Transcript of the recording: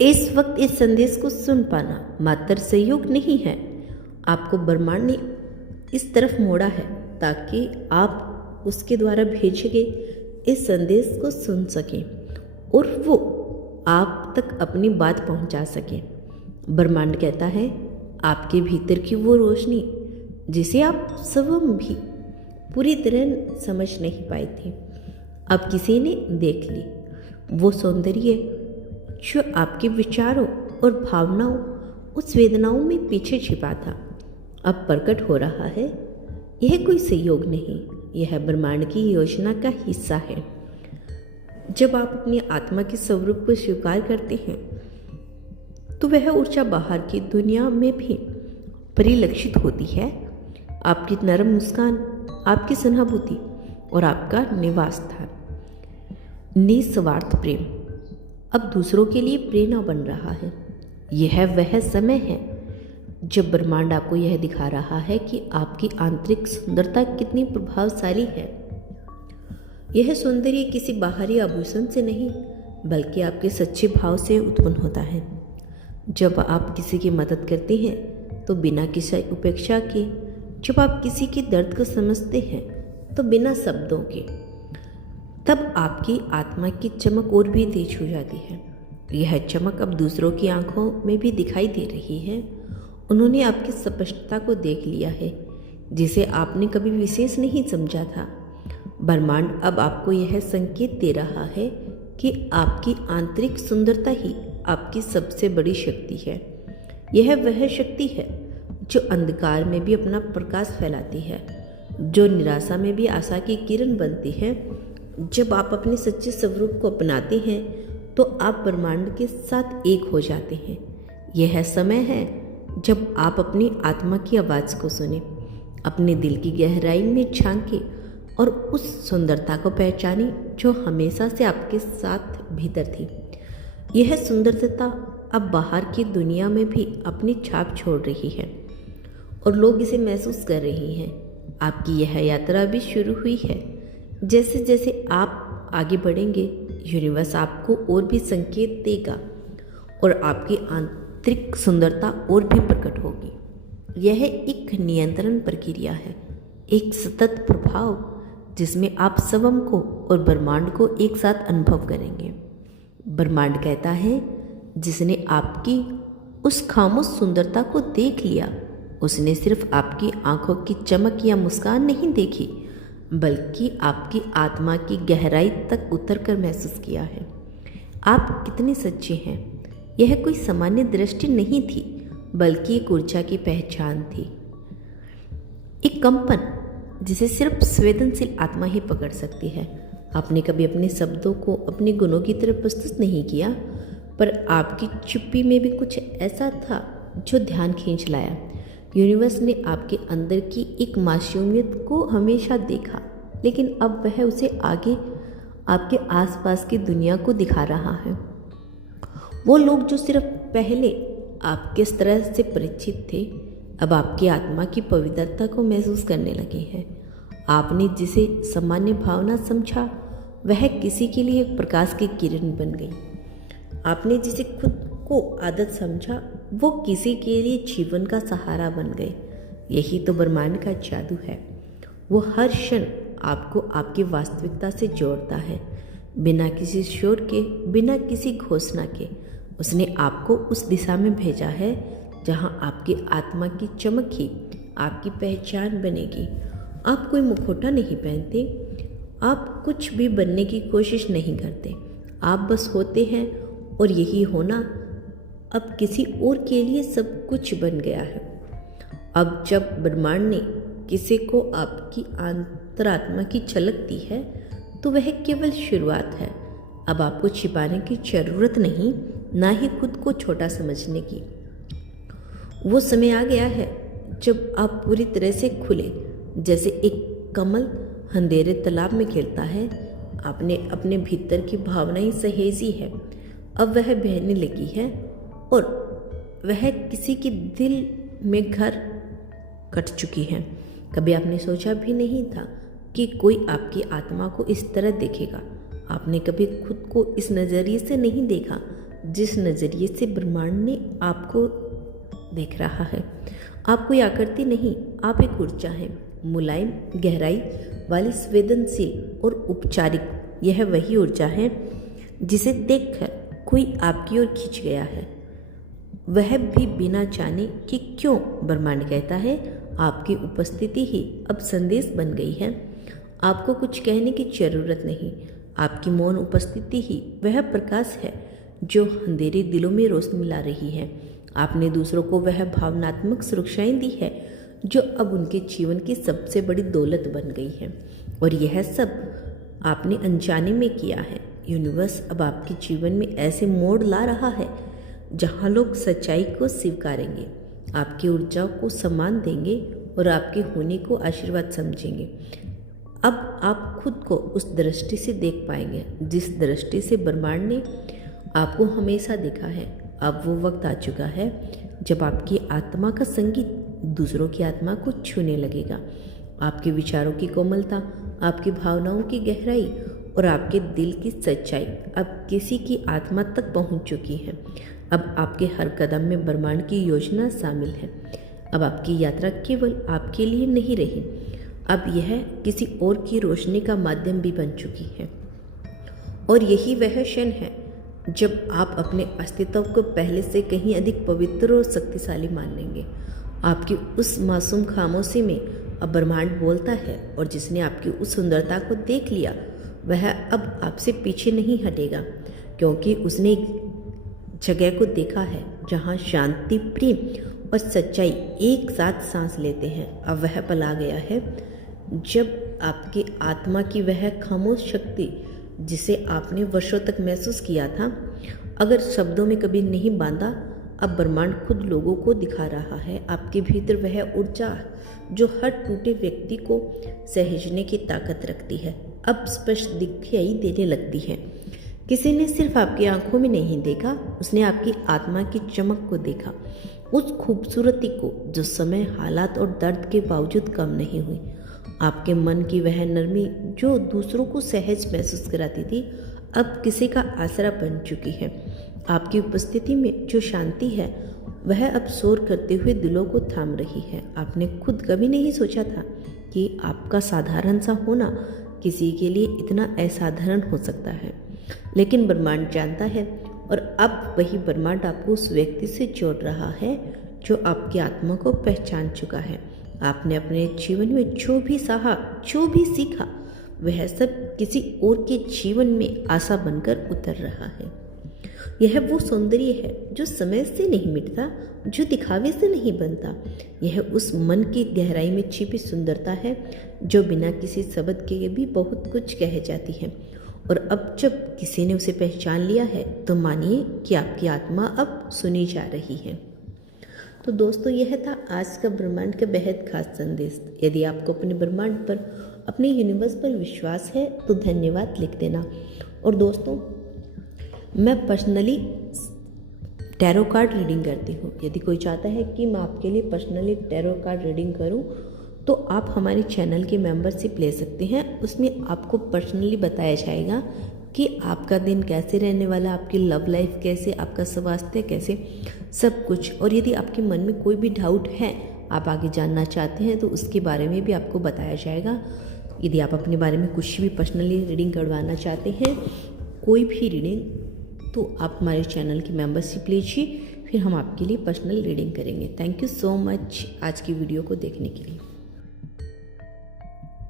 इस वक्त इस संदेश को सुन पाना मात्र संयोग नहीं है, आपको ब्रह्मांड ने इस तरफ मोड़ा है ताकि आप उसके द्वारा भेजे गए इस संदेश को सुन सकें और वो आप तक अपनी बात पहुंचा सकें। ब्रह्मांड कहता है, आपके भीतर की वो रोशनी जिसे आप स्वयं भी पूरी तरह समझ नहीं पाए थे, अब किसी ने देख ली। वो सौंदर्य जो आपके विचारों और भावनाओं, उस वेदनाओं में पीछे छिपा था, अब प्रकट हो रहा है। यह कोई संयोग नहीं, यह ब्रह्मांड की योजना का हिस्सा है। जब आप अपनी आत्मा के स्वरूप को स्वीकार करते हैं तो वह ऊर्जा बाहर की दुनिया में भी परिलक्षित होती है। आपकी नरम मुस्कान, आपकी सहानुभूति और आपका निवास स्थान, निस्वार्थ प्रेम अब दूसरों के लिए प्रेरणा बन रहा है। यह वह समय है जब ब्रह्मांड आपको यह दिखा रहा है कि आपकी आंतरिक सुंदरता कितनी प्रभावशाली है। यह सौंदर्य किसी बाहरी आभूषण से नहीं, बल्कि आपके सच्चे भाव से उत्पन्न होता है। जब आप किसी की मदद करते हैं तो बिना किसी उपेक्षा के, जब आप किसी के दर्द को समझते हैं तो बिना शब्दों के, तब आपकी आत्मा की चमक और भी तेज हो जाती है। यह चमक अब दूसरों की आंखों में भी दिखाई दे रही है। उन्होंने आपकी स्पष्टता को देख लिया है, जिसे आपने कभी विशेष नहीं समझा था। ब्रह्मांड अब आपको यह संकेत दे रहा है कि आपकी आंतरिक सुंदरता ही आपकी सबसे बड़ी शक्ति है। यह वह शक्ति है जो अंधकार में भी अपना प्रकाश फैलाती है, जो निराशा में भी आशा की किरण बनती है। जब आप अपने सच्चे स्वरूप को अपनाते हैं तो आप ब्रह्मांड के साथ एक हो जाते हैं। यह समय है जब आप अपनी आत्मा की आवाज़ को सुने, अपने दिल की गहराई में झांके और उस सुंदरता को पहचाने जो हमेशा से आपके साथ भीतर थी। यह सुंदरता अब बाहर की दुनिया में भी अपनी छाप छोड़ रही है और लोग इसे महसूस कर रहे हैं। आपकी यह यात्रा भी शुरू हुई है। जैसे जैसे आप आगे बढ़ेंगे, यूनिवर्स आपको और भी संकेत देगा और आपकी आंतरिक सुंदरता और भी प्रकट होगी। यह एक नियंत्रण प्रक्रिया है, एक सतत प्रभाव जिसमें आप स्वयं को और ब्रह्मांड को एक साथ अनुभव करेंगे। ब्रह्मांड कहता है, जिसने आपकी उस खामोश सुंदरता को देख लिया, उसने सिर्फ आपकी आंखों की चमक या मुस्कान नहीं देखी, बल्कि आपकी आत्मा की गहराई तक उतरकर महसूस किया है। आप कितने सच्चे हैं। यह कोई सामान्य दृष्टि नहीं थी, बल्कि एक ऊर्जा की पहचान थी, एक कंपन जिसे सिर्फ संवेदनशील आत्मा ही पकड़ सकती है। आपने कभी अपने शब्दों को अपने गुणों की तरह प्रस्तुत नहीं किया, पर आपकी चुप्पी में भी कुछ ऐसा था जो ध्यान खींच लाया। यूनिवर्स ने आपके अंदर की एक मासूमियत को हमेशा देखा, लेकिन अब वह उसे आगे आपके आसपास की दुनिया को दिखा रहा है। वो लोग जो सिर्फ पहले आपके इस तरह से परिचित थे, अब आपकी आत्मा की पवित्रता को महसूस करने लगे हैं। आपने जिसे सामान्य भावना समझा, वह किसी के लिए एक प्रकाश की किरण बन गई। आपने जिसे खुद को आदत समझा, वो किसी के लिए जीवन का सहारा बन गए। यही तो ब्रह्मांड का जादू है। वो हर क्षण आपको आपकी वास्तविकता से जोड़ता है, बिना किसी शोर के, बिना किसी घोषणा के। उसने आपको उस दिशा में भेजा है जहां आपकी आत्मा की चमक ही आपकी पहचान बनेगी। आप कोई मुखौटा नहीं पहनते, आप कुछ भी बनने की कोशिश नहीं करते, आप बस होते हैं। और यही होना अब किसी और के लिए सब कुछ बन गया है। अब जब ब्रह्मांड ने किसी को आपकी अंतरात्मा की झलक दी है, तो वह केवल शुरुआत है। अब आपको छिपाने की जरूरत नहीं, ना ही खुद को छोटा समझने की। वो समय आ गया है जब आप पूरी तरह से खुले, जैसे एक कमल अंधेरे तालाब में खिलता है। आपने अपने भीतर की भावनाएं सहेजी है, अब वह बहने लगी है और वह किसी के दिल में घर कट चुकी है। कभी आपने सोचा भी नहीं था कि कोई आपकी आत्मा को इस तरह देखेगा। आपने कभी खुद को इस नज़रिए से नहीं देखा, जिस नज़रिए से ब्रह्मांड ने आपको देख रहा है। आप कोई आकृति नहीं, आप एक ऊर्जा है, मुलायम, गहराई वाली, संवेदनशील और उपचारिक। यह वही ऊर्जा है जिसे देखकर कोई आपकी ओर खिंच गया है, वह भी बिना जाने कि क्यों। ब्रह्मांड कहता है आपकी उपस्थिति ही अब संदेश बन गई है। आपको कुछ कहने की जरूरत नहीं, आपकी मौन उपस्थिति ही वह प्रकाश है जो अंधेरे दिलों में रोशनी ला रही है। आपने दूसरों को वह भावनात्मक सुरक्षाएं दी है जो अब उनके जीवन की सबसे बड़ी दौलत बन गई है, और यह सब आपने अनजाने में किया है। यूनिवर्स अब आपके जीवन में ऐसे मोड़ ला रहा है जहां लोग सच्चाई को स्वीकारेंगे, आपकी ऊर्जा को सम्मान देंगे और आपके होने को आशीर्वाद समझेंगे। अब आप खुद को उस दृष्टि से देख पाएंगे जिस दृष्टि से ब्रह्मांड ने आपको हमेशा देखा है। अब वो वक्त आ चुका है जब आपकी आत्मा का संगीत दूसरों की आत्मा को छूने लगेगा। आपके विचारों की कोमलता, आपकी भावनाओं की गहराई और आपके दिल की सच्चाई अब किसी की आत्मा तक पहुंच चुकी है। अब आपके हर कदम में ब्रह्मांड की योजना शामिल है। अब आपकी यात्रा केवल आपके लिए नहीं रही, अब यह किसी और की रोशनी का माध्यम भी बन चुकी है। और यही वह क्षण है जब आप अपने अस्तित्व को पहले से कहीं अधिक पवित्र और शक्तिशाली मान लेंगे। आपकी उस मासूम खामोशी में अब ब्रह्मांड बोलता है, और जिसने आपकी उस सुंदरता को देख लिया वह अब आपसे पीछे नहीं हटेगा, क्योंकि उसने एक जगह को देखा है जहाँ शांति, प्रेम और सच्चाई एक साथ सांस लेते हैं। अब वह पल आ गया है जब आपकी आत्मा की वह खामोश शक्ति जिसे आपने वर्षों तक महसूस किया था, अगर शब्दों में कभी नहीं बांधा, अब ब्रह्मांड खुद लोगों को दिखा रहा है। आपके भीतर वह ऊर्जा जो हर टूटे व्यक्ति को सहेजने की ताकत रखती है, अब स्पष्ट दिखाई देने लगती है। किसी ने सिर्फ आपकी आंखों में नहीं देखा, उसने आपकी आत्मा की चमक को देखा, उस खूबसूरती को जो समय, हालात और दर्द के बावजूद कम नहीं हुई। आपके मन की वह नरमी जो दूसरों को सहज महसूस कराती थी, अब किसी का आसरा बन चुकी है। आपकी उपस्थिति में जो शांति है वह अब शोर करते हुए दिलों को थाम रही है। आपने खुद कभी नहीं सोचा था कि आपका साधारण सा होना किसी के लिए इतना असाधारण हो सकता है, लेकिन ब्रह्मांड जानता है, और अब वही ब्रह्मांड आपको उस व्यक्ति से जोड़ रहा है जो आपकी आत्मा को पहचान चुका है। आपने अपने जीवन में जो भी सहा, जो भी सीखा, वह सब किसी और के जीवन में आशा बनकर उतर रहा है। यह वो सौंदर्य है जो समय से नहीं मिटता, जो दिखावे से नहीं बनता। यह उस मन की गहराई में छिपी सुंदरता है जो बिना किसी शब्द के भी बहुत कुछ कह जाती है। और अब जब किसी ने उसे पहचान लिया है तो मानिए कि आपकी आत्मा अब सुनी जा रही है। तो दोस्तों, यह था आज का ब्रह्मांड का बेहद खास संदेश। यदि आपको अपने ब्रह्मांड पर, अपने यूनिवर्स पर विश्वास है तो धन्यवाद लिख देना। और दोस्तों, मैं पर्सनली टैरो कार्ड रीडिंग करती हूँ। यदि कोई चाहता है कि मैं आपके लिए पर्सनली टैरो कार्ड रीडिंग करूँ तो आप हमारे चैनल की मेंबरशिप ले सकते हैं। उसमें आपको पर्सनली बताया जाएगा कि आपका दिन कैसे रहने वाला, आपकी लव लाइफ कैसे, आपका स्वास्थ्य कैसे, सब कुछ। और यदि आपके मन में कोई भी डाउट है, आप आगे जानना चाहते हैं, तो उसके बारे में भी आपको बताया जाएगा। यदि आप अपने बारे में कुछ भी पर्सनली रीडिंग करवाना चाहते हैं, कोई भी रीडिंग, तो आप हमारे चैनल की मेंबरशिप लीजिए, फिर हम आपके लिए पर्सनल रीडिंग करेंगे। थैंक यू सो मच आज की वीडियो को देखने के लिए।